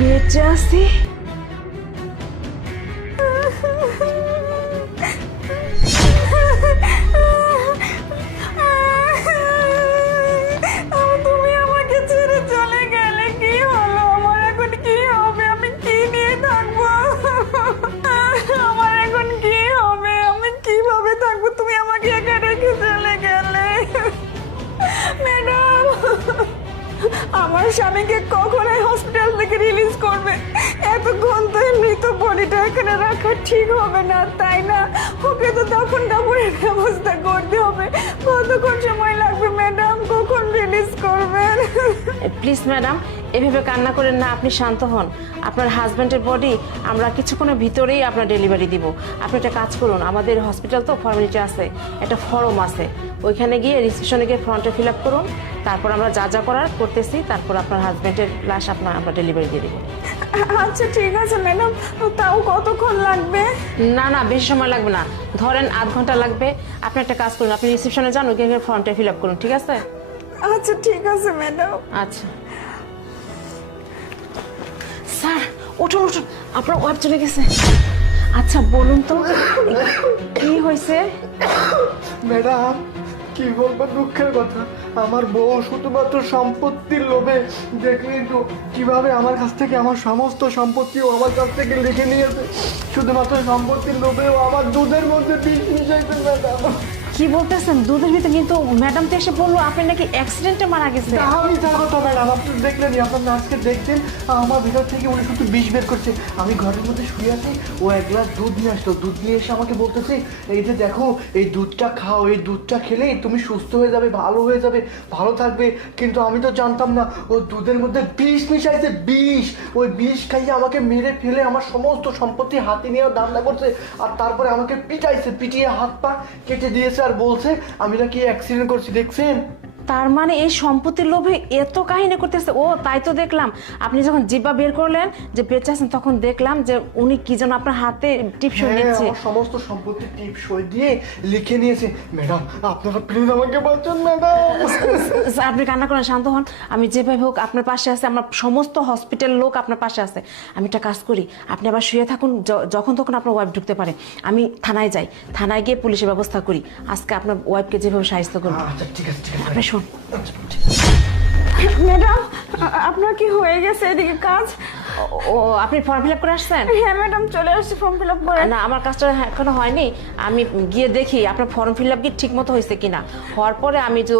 বেঁচে আছি? তুমি আমাকে ছেড়ে চলে গেলে, কি হলো আমার? এখন কি হবে? আমি কি নিয়ে থাকবো? আমার এখন কি হবে? আমি কিভাবে থাকবো? তুমি আমাকে একা রেখে চলে গেলে। ম্যাডাম, আমার স্বামীকে কখন এই হসপিটাল থেকে রিলিজ করবে? এতক্ষণ তো এই মৃত বডিটা এখানে রাখা ঠিক হবে না, তাই না? ওকে তো তখন কাপড়ের ব্যবস্থা করতে হবে। কতক্ষণ সময় লাগবে ম্যাডাম? কখন রিলিজ করবেন? প্লিজ ম্যাডাম, এভাবে কান্না করেন না, আপনি শান্ত হন। আপনার হাজব্যান্ডের বডি আমরা কিছুক্ষণের ভিতরেই আপনার ডেলিভারি দিব। আপনি একটা কাজ করুন, আমাদের হসপিটাল তো ফর্মালিটি আছে, একটা ফর্ম আছে, ওইখানে গিয়ে রিসেপশনে গিয়ে ফর্মটা ফিল আপ করুন। তারপর আমরা যা যা করার করতেছি, তারপর আপনার হাজব্যান্ডের লাশ আমরা ডেলিভারি দিয়ে দেবো। আচ্ছা ঠিক আছে ম্যাডাম, তাও কতক্ষণ লাগবে? না না, বেশি সময় লাগবে না, ধরেন আধ ঘন্টা লাগবে। আপনি একটা কাজ করুন, আপনি রিসেপশনে যান, ওইখানে ফর্মটা ফিল আপ করুন, ঠিক আছে? আচ্ছা ঠিক আছে ম্যাডাম। আচ্ছা স্যার, উঠুন উঠুন, আপনার ওয়াইফ চলে গেছে। আচ্ছা বলুন তো কি হয়েছে? ম্যাডাম, কি বলবো দুঃখের কথা, আমার বউ শুধুমাত্র সম্পত্তির লোভে, দেখলেন তো কিভাবে আমার কাছ থেকে আমার সমস্ত সম্পত্তি ও আমার কাছ থেকে লিখে নিয়েছে। শুধুমাত্র সম্পত্তির লোভে ও আমার দুধের মধ্যে বিষ মিশাইছে ম্যাডাম। কি বলতেছেন? দুধের ভিতরে? কিন্তু ম্যাডাম তো এসে বললো আপনি নাকি অ্যাক্সিডেন্টে মারা গেছে। আমি তার কথা ম্যাডাম, আপনি দেখলেনি, আপনার নার্সকে দেখছেন, আমার ভিতর থেকে উনি শুধু বিষ বের করছে। আমি ঘরের মধ্যে শুয়ে আছি, ও এক গ্লাস দুধ নিয়ে আসলো, দুধ নিয়ে এসে আমাকে বলতেছে, এই যে দেখো এই দুধটা খাও, এই দুধটা খেলেই তুমি সুস্থ হয়ে যাবে, ভালো হয়ে যাবে, ভালো থাকবে। কিন্তু আমি তো জানতাম না ও দুধের মধ্যে বিষ মিশাইছে, বিষ। ওই বিষ খাইয়ে আমাকে মেরে ফেলে আমার সমস্ত সম্পত্তি হাতে নিয়ে দান্দা করছে, আর তারপরে আমাকে পিটাইছে, পিটিয়ে হাত পা কেটে দিয়েছে, আর বলছে আমি নাকি অ্যাক্সিডেন্ট করছি। দেখছেন? তার মানে এই সম্পত্তির লোভে এত কাহিনী করতেছে ও। তাই তো দেখলাম আপনি যখন জিব্বা বের করলেন যে বেঁচে আছেন, তখন দেখলাম যে উনি কি যেন আপনার হাতে টিপসই নিচ্ছে। আমার সমস্ত সম্পত্তি টিপসই দিয়ে লিখে নিয়েছে। ম্যাডাম আপনারা প্লিজ আমাকে বাঁচান ম্যাডাম। স্যার, আপনি কান্না করেন, শান্ত হন। আমি যেভাবে হোক আপনার পাশে আছে, আমার সমস্ত হসপিটাল লোক আপনার পাশে আছে। আমি একটা কাজ করি, আপনি আবার শুয়ে থাকুন, যখন তখন আপনার ওয়াইফ ঢুকতে পারে। আমি থানায় যাই, থানায় গিয়ে পুলিশের ব্যবস্থা করি। আজকে আপনার ওয়াইফকে যেভাবে সাহায্য করবো। আচ্ছা ঠিক আছে, ঠিক আছে। আপনি শুন। ম্যাডাম, আপনার কি হয়ে গেছে এদিকে কাজ? ও, আপনি ফর্ম ফিল আপ করে আসছেন? হ্যাঁ ম্যাডাম, চলে আসছি ফর্ম ফিল আপ করে। না, আমার কাজটা এখনো হয়নি, আমি গিয়ে দেখি আপনার ফর্ম ফিল আপ কি ঠিক মতো হয়েছে কিনা। হওয়ার পরে আমি যে